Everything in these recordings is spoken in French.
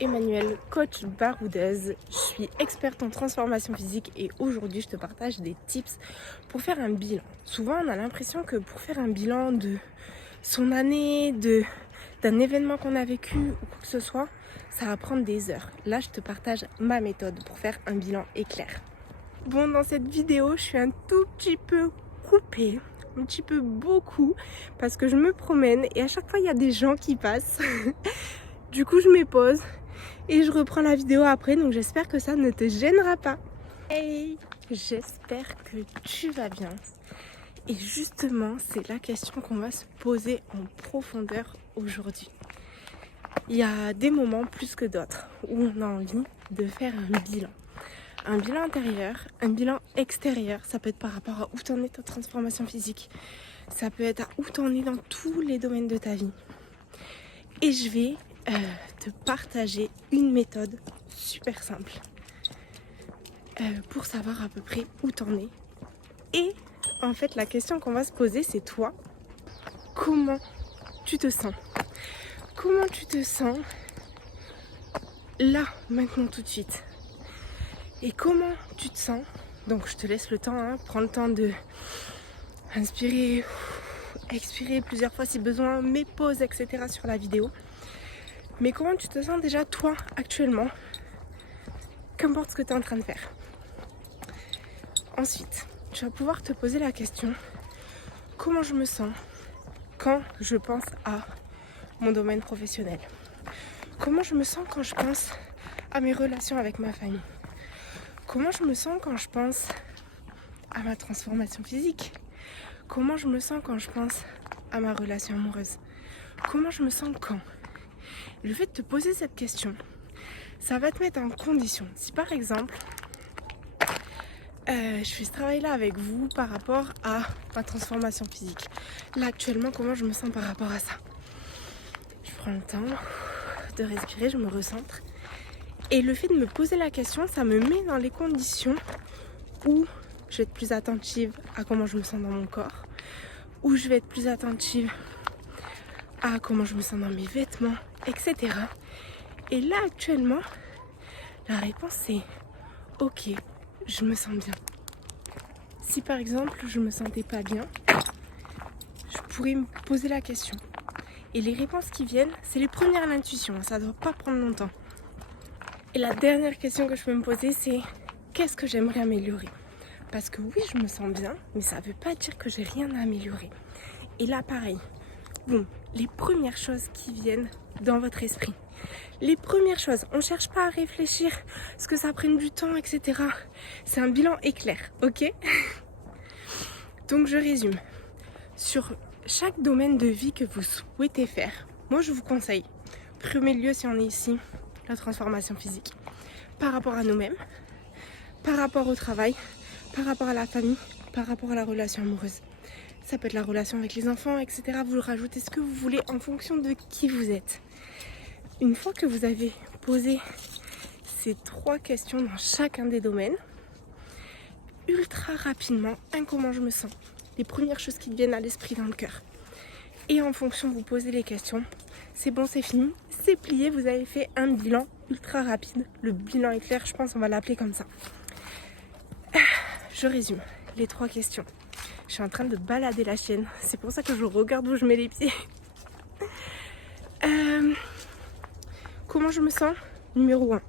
Emmanuelle, coach baroudeuse. Je suis experte en transformation physique et aujourd'hui je te partage des tips pour faire un bilan. Souvent on a l'impression que pour faire un bilan de son année, d'un événement qu'on a vécu ou quoi que ce soit, ça va prendre des heures. Là je te partage ma méthode pour faire un bilan éclair. Bon, dans cette vidéo je suis un tout petit peu coupée, un petit peu beaucoup, parce que je me promène et à chaque fois il y a des gens qui passent. Du coup je me pose et je reprends la vidéo après, donc j'espère que ça ne te gênera pas. Hey, j'espère que tu vas bien. Et justement, c'est la question qu'on va se poser en profondeur aujourd'hui. Il y a des moments plus que d'autres où on a envie de faire un bilan. Un bilan intérieur, un bilan extérieur, ça peut être par rapport à où t'en es ta transformation physique. Ça peut être à où t'en es dans tous les domaines de ta vie. Et je vais te partager une méthode super simple pour savoir à peu près où t'en es. Et en fait, la question qu'on va se poser, c'est toi, comment tu te sens? Comment tu te sens là, maintenant, tout de suite? Et comment tu te sens? Donc je te laisse le temps, prends le temps de inspirer, expirer plusieurs fois si besoin, mes pauses, etc. sur la vidéo. Mais comment tu te sens déjà toi actuellement, qu'importe ce que tu es en train de faire. Ensuite, tu vas pouvoir te poser la question, comment je me sens quand je pense à mon domaine professionnel? Comment je me sens quand je pense à mes relations avec ma famille? Comment je me sens quand je pense à ma transformation physique? Comment je me sens quand je pense à ma relation amoureuse? Comment je me sens quand? Le fait de te poser cette question, ça va te mettre en condition. Si par exemple, je fais ce travail-là avec vous par rapport à ma transformation physique. Là actuellement, comment je me sens par rapport à ça? Je prends le temps de respirer, je me recentre. Et le fait de me poser la question, ça me met dans les conditions où je vais être plus attentive à comment je me sens dans mon corps, où je vais être plus attentive à comment je me sens dans mes vêtements, etc. Et là actuellement, la réponse c'est ok, je me sens bien. Si par exemple je me sentais pas bien, je pourrais me poser la question. Et les réponses qui viennent, c'est les premières à l'intuition, ça ne doit pas prendre longtemps. Et la dernière question que je peux me poser, c'est qu'est-ce que j'aimerais améliorer? Parce que oui, je me sens bien, mais ça ne veut pas dire que j'ai rien à améliorer. Et là pareil, bon, les premières choses qui viennent dans votre esprit. Les premières choses, on ne cherche pas à réfléchir, ce que ça prenne du temps, etc. C'est un bilan éclair, ok? Donc je résume. Sur chaque domaine de vie que vous souhaitez faire, moi je vous conseille, premier lieu si on est ici, la transformation physique. Par rapport à nous-mêmes, par rapport au travail, par rapport à la famille, par rapport à la relation amoureuse. Ça peut être la relation avec les enfants, etc. Vous rajoutez ce que vous voulez en fonction de qui vous êtes. Une fois que vous avez posé ces 3 questions dans chacun des domaines, ultra rapidement, comment je me sens, les premières choses qui te viennent à l'esprit dans le cœur. Et en fonction, vous posez les questions. C'est bon, c'est fini, c'est plié, vous avez fait un bilan ultra rapide. Le bilan éclair, je pense on va l'appeler comme ça. Je résume les 3 questions. Je suis en train de balader la chienne, c'est pour ça que je regarde où je mets les pieds. Comment je me sens? Numéro 1.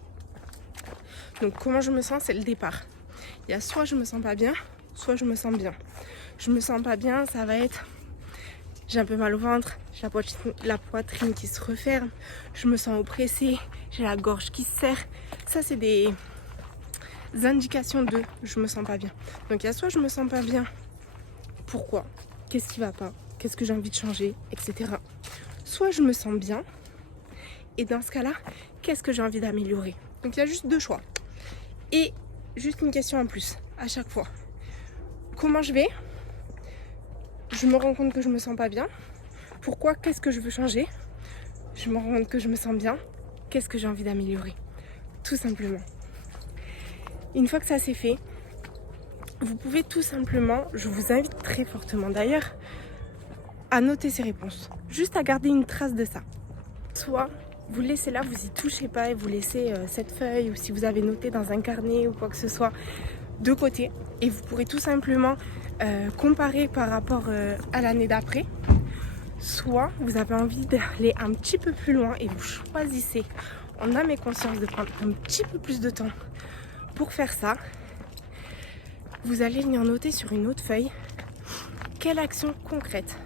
Donc comment je me sens, c'est le départ. Il y a soit je me sens pas bien, soit je me sens bien. Je me sens pas bien, ça va être j'ai un peu mal au ventre, j'ai la poitrine qui se referme, je me sens oppressée, j'ai la gorge qui se serre. Ça c'est des indications de je me sens pas bien. Donc il y a soit je me sens pas bien, pourquoi? Qu'est-ce qui va pas? Qu'est-ce que j'ai envie de changer, etc. Soit je me sens bien, et dans ce cas-là, qu'est-ce que j'ai envie d'améliorer? Donc il y a juste 2 choix. Et juste une question en plus, à chaque fois. Comment je vais? Je me rends compte que je me sens pas bien. Pourquoi? Qu'est-ce que je veux changer? Je me rends compte que je me sens bien. Qu'est-ce que j'ai envie d'améliorer? Tout simplement. Une fois que ça c'est fait, vous pouvez tout simplement, je vous invite très fortement d'ailleurs, à noter ces réponses. Juste à garder une trace de ça. Soit vous le laissez là, vous y touchez pas et vous laissez cette feuille ou si vous avez noté dans un carnet ou quoi que ce soit de côté. Et vous pourrez tout simplement comparer par rapport à l'année d'après. Soit vous avez envie d'aller un petit peu plus loin et vous choisissez en âme et conscience de prendre un petit peu plus de temps pour faire ça. Vous allez venir noter sur une autre feuille quelle action concrète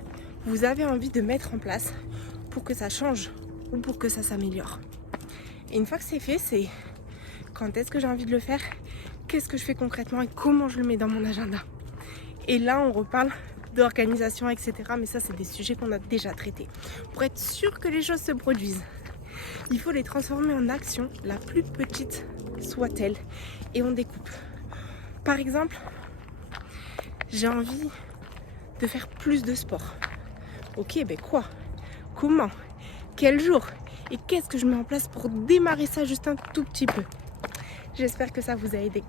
vous avez envie de mettre en place pour que ça change ou pour que ça s'améliore. Et une fois que c'est fait, c'est quand est-ce que j'ai envie de le faire, qu'est-ce que je fais concrètement et comment je le mets dans mon agenda. Et là, on reparle d'organisation, etc. Mais ça, c'est des sujets qu'on a déjà traités. Pour être sûr que les choses se produisent, il faut les transformer en action, la plus petite soit-elle, et on découpe. Par exemple, j'ai envie de faire plus de sport. Ok, ben quoi? Comment? Quel jour? Et qu'est-ce que je mets en place pour démarrer ça juste un tout petit peu? J'espère que ça vous a aidé.